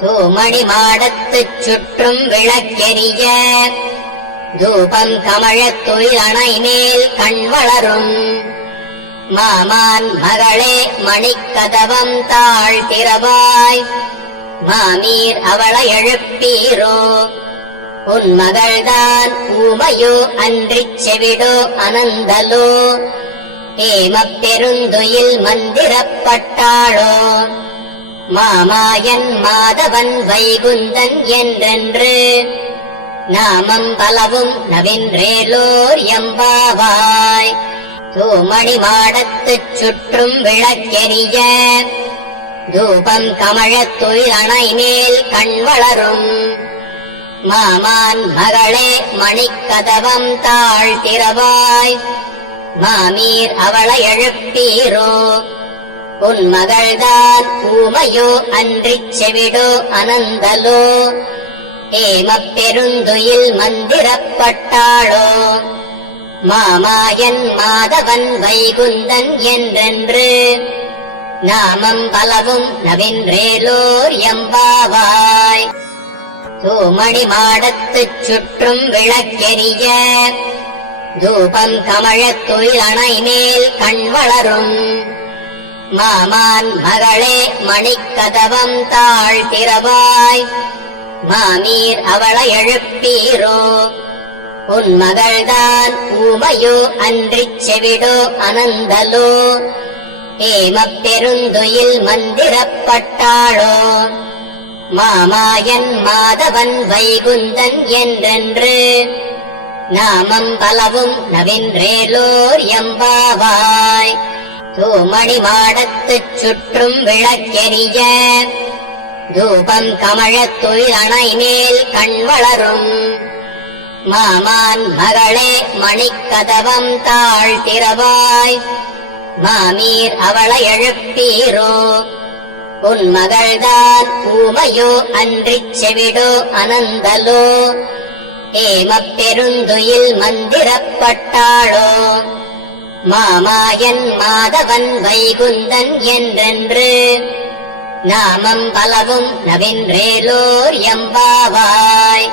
தூமணி மாடத்துச் சுற்றும் விளக்கெரிய தூபம் கமழத் துயில் அணை மேல் கண் வளரும் மாமான் மகளே மணிக்கதவம் தாழ் திறவாய் மாமீர் அவளை எழுப்பீரோ உன் மகள்தான் ஊமையோ அன்றிச் செவிடோ அனந்தலோ ஏமப் பெருந்துயில் மந்திரப்பட்டாளோ மாமாயன் மாதவன் வைகுந்தன் என்றென்று நாமம் பலவும் நவின்றேலோர் எம்பாவாய் தூமணி மாடத்துச் சுற்றும் விளக்கெரிய தூபம் கமழத் துயில் அணை மேல் கண் வளரும் மாமான் மகளே மணிக்கதவம் தாழ் திறவாய் மாமீர் அவளை எழுப்பீரோ உன் மகள்தான் ஊமையோ அன்றிச் செவிடோ அனந்தலோ ஏமப் பெருந்துயில் மந்திரப்பட்டாளோ மாமாயன் மாதவன் வைகுந்தன் என்றென்று நாமம் பலவும் நவின்றேலோர் எம்பாவாய் தூமணி மாடத்துச் சுற்றும் விளக்கெரிய தூபம் கமழத் துயில் அணை மேல் கண் வளரும் மாமான் மகளே மணிக்கதவம் தாழ் திறவாய் மாமீர் அவளை எழுப்பீரோ உன் மகள்தான் ஊமையோ அன்றிச் செவிடோ அனந்தலோ ஏமப் பெருந்துயில் மந்திரப்பட்டாளோ மாமாயன் மாதவன் வைகுந்தன் என்றென்று நாமம் பலவும் நவின்றேலோர் எம்பாவாய் தூமணி மாடத்துச் சுற்றும் விளக்கெரிய தூபம் கமழத் துயில் அணை மேல் கண் வளரும் மாமான் மகளே மணிக்கதவம் தாழ் திறவாய் மாமீர் அவளை எழுப்பீரோ உன் மகள்தான் ஊமையோ அன்றிச் செவிடோ அனந்தலோ ஏமப் பெருந்துயில் மந்திரப்பட்டாளோ மாமாயன் மாதவன் வைகுந்தன் என்றென்று நாமம் பலவும் நவின்றேலோர் எம்பாவாய்